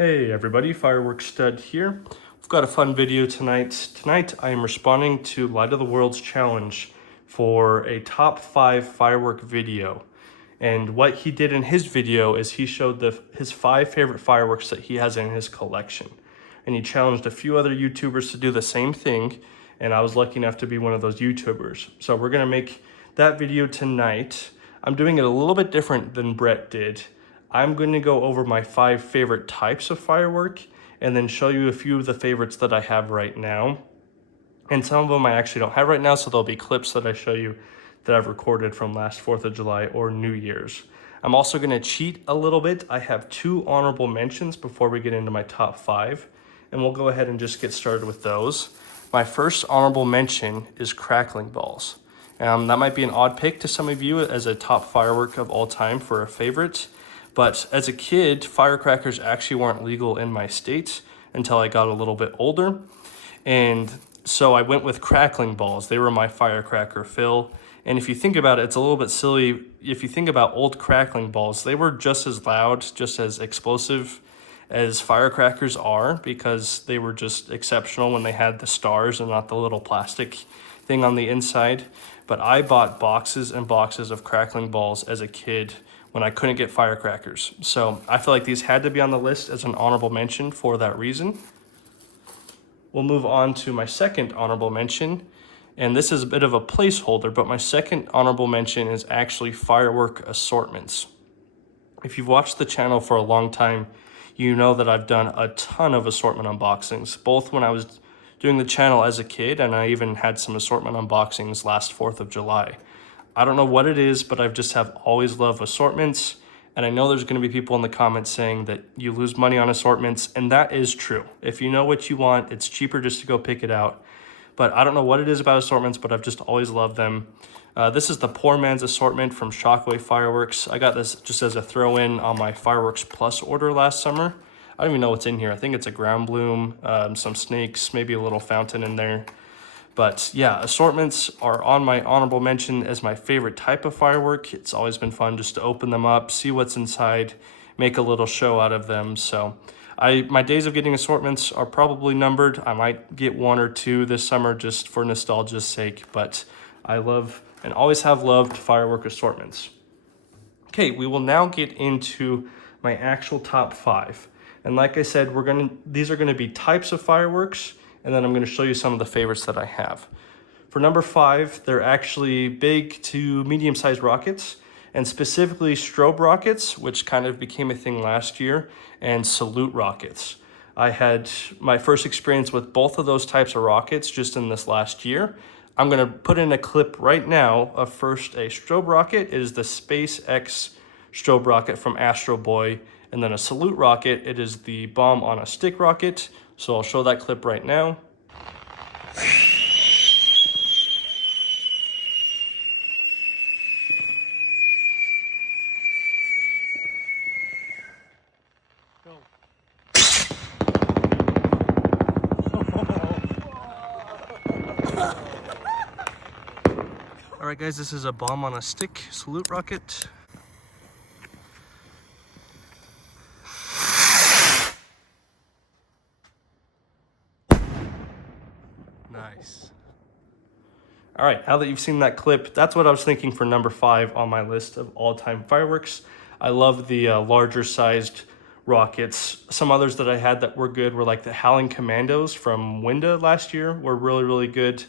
Hey everybody, Firework Stud here. We've got a fun video tonight. Tonight I am responding to Light of the World's challenge for a top 5 firework video. And what he did in his video is he showed his 5 favorite fireworks that he has in his collection. And he challenged a few other YouTubers to do the same thing, and I was lucky enough to be one of those YouTubers. So we're gonna make that video tonight. I'm doing it a little bit different than Brett did. I'm going to go over my 5 favorite types of firework and then show you a few of the favorites that I have right now. And some of them I actually don't have right now, so there'll be clips that I show you that I've recorded from last 4th of July or New Year's. I'm also going to cheat a little bit. I have 2 honorable mentions before we get into my top 5, and we'll go ahead and just get started with those. My first honorable mention is crackling balls. That might be an odd pick to some of you as a top firework of all time for a favorite. But as a kid, firecrackers actually weren't legal in my state until I got a little bit older. And so I went with crackling balls. They were my firecracker fill. And if you think about it, it's a little bit silly. If you think about old crackling balls, they were just as loud, just as explosive as firecrackers are, because they were just exceptional when they had the stars and not the little plastic thing on the inside. But I bought boxes and boxes of crackling balls as a kid when I couldn't get firecrackers. So I feel like these had to be on the list as an honorable mention for that reason. We'll move on to my second honorable mention, and this is a bit of a placeholder, but my second honorable mention is actually firework assortments. If you've watched the channel for a long time, you know that I've done a ton of assortment unboxings, both when I was doing the channel as a kid, and I even had some assortment unboxings last 4th of July. I don't know what it is, but I've just have always loved assortments. And I know there's going to be people in the comments saying that you lose money on assortments, and that is true. If you know what you want, it's cheaper just to go pick it out. But I don't know what it is about assortments, but I've just always loved them. This is the poor man's assortment from Shockwave Fireworks. I got this just as a throw-in on my Fireworks Plus order last summer. I don't even know what's in here. I think it's a ground bloom, some snakes, maybe a little fountain in there. But yeah, assortments are on my honorable mention as my favorite type of firework. It's always been fun just to open them up, see what's inside, make a little show out of them. So my days of getting assortments are probably numbered. I might get 1 or 2 this summer just for nostalgia's sake, but I love and always have loved firework assortments. Okay, we will now get into my actual top 5. And like I said, these are gonna be types of fireworks, and then I'm going to show you some of the favorites that I have. For number 5, they're actually big to medium-sized rockets, and specifically strobe rockets, which kind of became a thing last year, and salute rockets. I had my first experience with both of those types of rockets just in this last year. I'm going to put in a clip right now of first a strobe rocket. It is the SpaceX strobe rocket from Astro Boy, and then a salute rocket. It is the bomb on a stick rocket. So I'll show that clip right now. Go. All right, guys, this is a bomb on a stick salute rocket. Nice. All right, now that you've seen that clip, that's what I was thinking for number 5 on my list of all-time fireworks. I love the larger sized rockets. Some others that I had that were good were like the Howling Commandos from Winda last year were really, really good.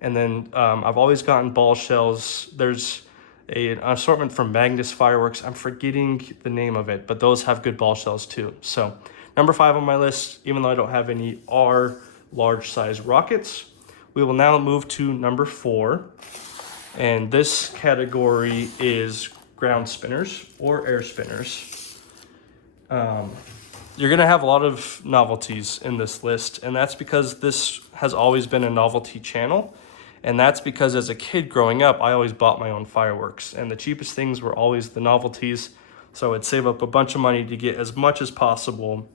And then I've always gotten ball shells. There's an assortment from Magnus Fireworks. I'm forgetting the name of it, but those have good ball shells too. So number 5 on my list, even though I don't have any, are large size rockets. We will now move to number 4, and this category is ground spinners or air spinners. You're gonna have a lot of novelties in this list, and that's because this has always been a novelty channel, and that's because as a kid growing up, I always bought my own fireworks, and the cheapest things were always the novelties, so I'd save up a bunch of money to get as much as possible.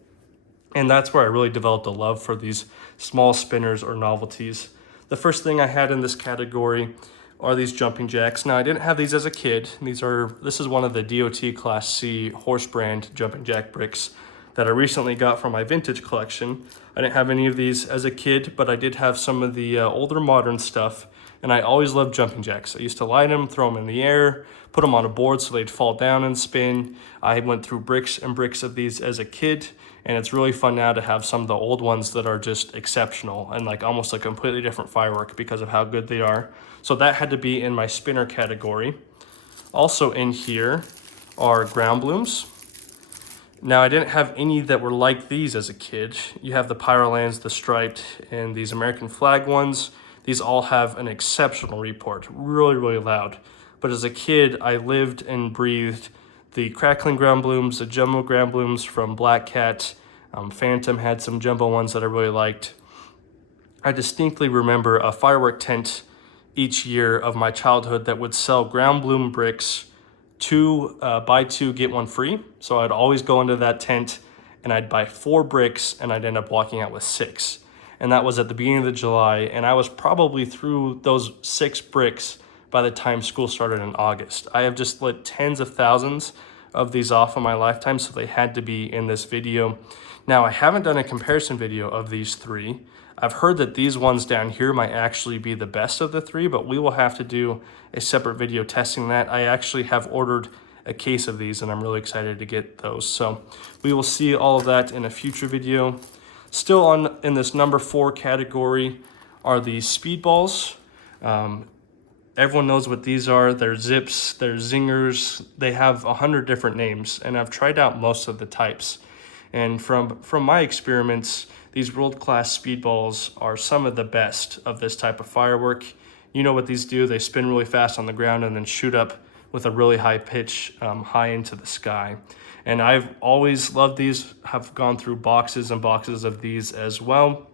And that's where I really developed a love for these small spinners or novelties. The first thing I had in this category are these jumping jacks. Now, I didn't have these as a kid. This is one of the DOT Class C horse brand jumping jack bricks that I recently got from my vintage collection. I didn't have any of these as a kid, but I did have some of the older modern stuff, and I always loved jumping jacks. I used to light them, throw them in the air, put them on a board so they'd fall down and spin. I went through bricks and bricks of these as a kid, and it's really fun now to have some of the old ones that are just exceptional and like almost a completely different firework because of how good they are. So that had to be in my spinner category. Also in here are ground blooms. Now, I didn't have any that were like these as a kid. You have the Pyrolands, the striped, and these American flag ones. These all have an exceptional report, really, really loud. But as a kid, I lived and breathed the crackling ground blooms, the jumbo ground blooms from Black Cat. Phantom had some jumbo ones that I really liked. I distinctly remember a firework tent each year of my childhood that would sell ground bloom bricks, buy two, get one free. So I'd always go into that tent and I'd buy 4 bricks and I'd end up walking out with 6. And that was at the beginning of July. And I was probably through those 6 bricks by the time school started in August. I have just lit tens of thousands of these off in my lifetime, so they had to be in this video. Now, I haven't done a comparison video of these 3. I've heard that these ones down here might actually be the best of the 3, but we will have to do a separate video testing that. I actually have ordered a case of these and I'm really excited to get those. So we will see all of that in a future video. Still in this number 4 category are the speedballs. Everyone knows what these are. They're zips, they're zingers. They have 100 different names, and I've tried out most of the types. And from my experiments, these world-class speedballs are some of the best of this type of firework. You know what these do. They spin really fast on the ground and then shoot up with a really high pitch, high into the sky. And I've always loved these, have gone through boxes and boxes of these as well.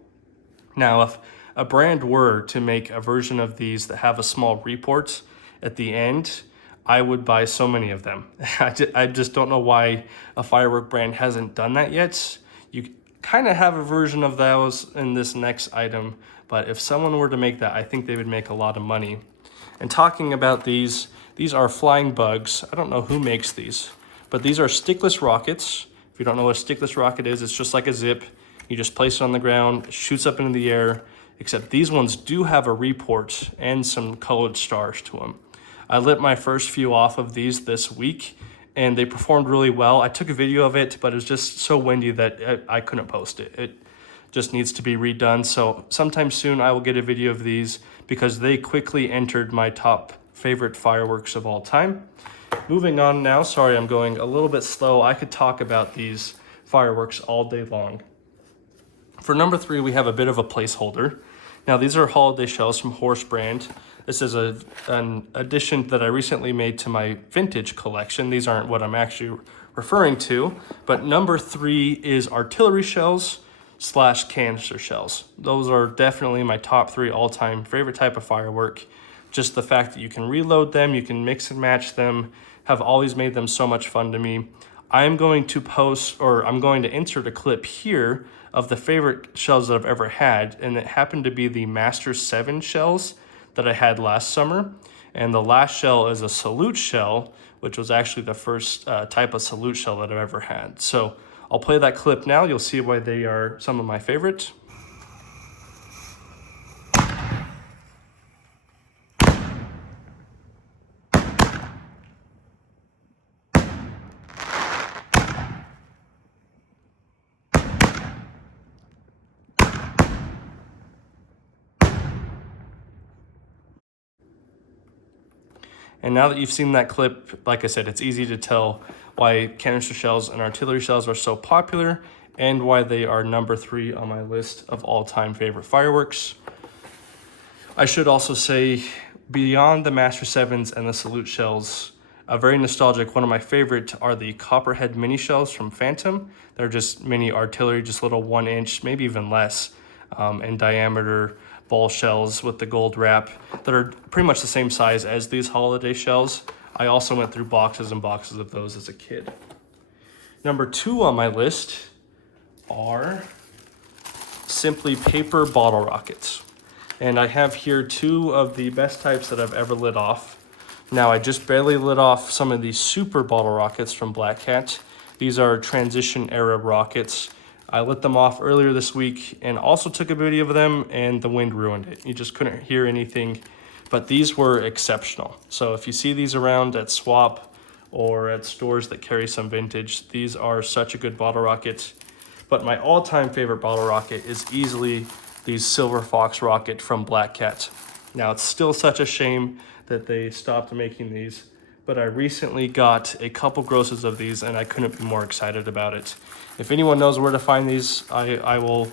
Now, if a brand were to make a version of these that have a small report at the end, I would buy so many of them. I just don't know why a firework brand hasn't done that yet. You kind of have a version of those in this next item, but if someone were to make that, I think they would make a lot of money. And talking about these are flying bugs. I don't know who makes these, but these are stickless rockets. If you don't know what a stickless rocket is, it's just like a zip. You just place it on the ground, it shoots up into the air, except these ones do have a report and some colored stars to them. I lit my first few off of these this week and they performed really well. I took a video of it, but it was just so windy that I couldn't post it. It just needs to be redone. So sometime soon I will get a video of these because they quickly entered my top favorite fireworks of all time. Moving on now, sorry I'm going a little bit slow. I could talk about these fireworks all day long. For number 3, we have a bit of a placeholder. Now these are holiday shells from Horse brand. This is an addition that I recently made to my vintage collection. These aren't what I'm actually referring to, but number 3 is artillery shells / canister shells. Those are definitely my top 3 all-time favorite type of firework. Just the fact that you can reload them, you can mix and match them, have always made them so much fun to me. I'm going to insert a clip here of the favorite shells that I've ever had, and it happened to be the Master 7 shells that I had last summer. And the last shell is a salute shell, which was actually the first type of salute shell that I've ever had. So I'll play that clip now. You'll see why they are some of my favorites. And now that you've seen that clip, like I said, it's easy to tell why canister shells and artillery shells are so popular and why they are number 3 on my list of all-time favorite fireworks. I should also say, beyond the Master 7s and the salute shells, a very nostalgic, one of my favorite are the Copperhead mini shells from Phantom. They're just mini artillery, just little 1 inch, maybe even less, in diameter ball shells with the gold wrap that are pretty much the same size as these holiday shells. I also went through boxes and boxes of those as a kid. Number 2 on my list are simply paper bottle rockets. And I have here 2 of the best types that I've ever lit off. Now I just barely lit off some of these super bottle rockets from Black Cat, These are transition era rockets. I lit them off earlier this week and also took a video of them, and the wind ruined it. You just couldn't hear anything, but these were exceptional. So if you see these around at Swap or at stores that carry some vintage, these are such a good bottle rocket. But my all-time favorite bottle rocket is easily the Silver Fox rocket from Black Cat. Now, it's still such a shame that they stopped making these, but I recently got a couple grosses of these and I couldn't be more excited about it. If anyone knows where to find these, I will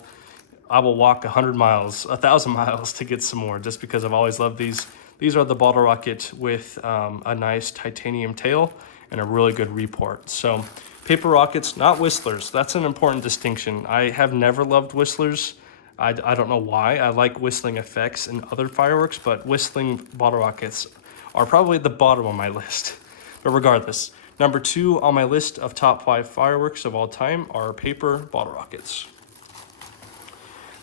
walk 100 miles, 1,000 miles to get some more, just because I've always loved these. These are the bottle rocket with a nice titanium tail and a really good report. So paper rockets, not whistlers. That's an important distinction. I have never loved whistlers. I don't know why. I like whistling effects in other fireworks, but whistling bottle rockets are probably at the bottom of my list. But regardless, number 2 on my list of top 5 fireworks of all time are paper bottle rockets.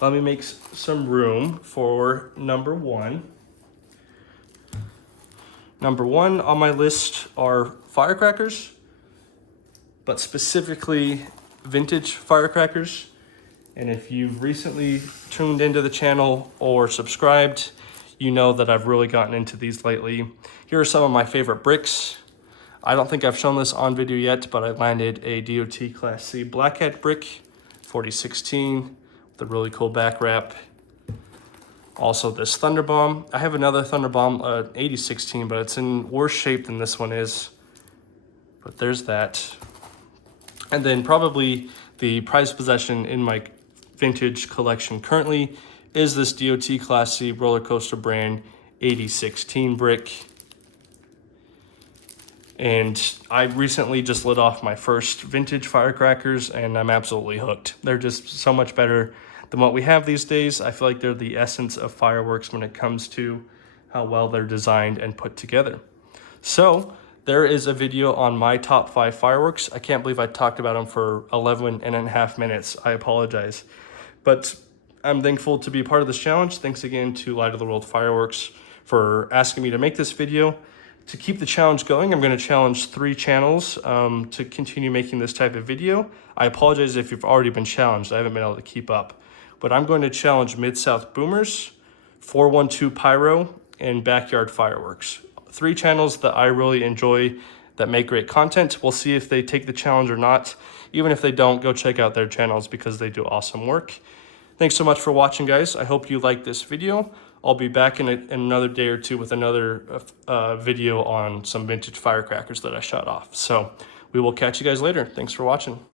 Let me make some room for number 1. Number 1 on my list are firecrackers, but specifically vintage firecrackers. And if you've recently tuned into the channel or subscribed, you know that I've really gotten into these lately. Here are some of my favorite bricks. I don't think I've shown this on video yet, but I landed a DOT Class C Black Cat brick, 4016, with a really cool back wrap. Also this Thunder Bomb. I have another Thunder Bomb, 8016, but it's in worse shape than this one is. But there's that. And then probably the prized possession in my vintage collection currently is this DOT Class C roller coaster brand 8016 brick. And I recently just lit off my first vintage firecrackers and I'm absolutely hooked. They're just so much better than what we have these days. I feel like they're the essence of fireworks when it comes to how well they're designed and put together. So there is a video on my top 5 fireworks. I can't believe I talked about them for 11.5 minutes. I apologize. But I'm thankful to be part of this challenge. Thanks again to Light of the World Fireworks for asking me to make this video. To keep the challenge going, I'm going to challenge 3 channels to continue making this type of video. I apologize if you've already been challenged. I haven't been able to keep up. But I'm going to challenge Mid-South Boomers, 412 Pyro, and Backyard Fireworks. 3 channels that I really enjoy that make great content. We'll see if they take the challenge or not. Even if they don't, go check out their channels because they do awesome work. Thanks so much for watching, guys. I hope you liked this video. I'll be back in another day or 2 with another video on some vintage firecrackers that I shot off. So we will catch you guys later. Thanks for watching.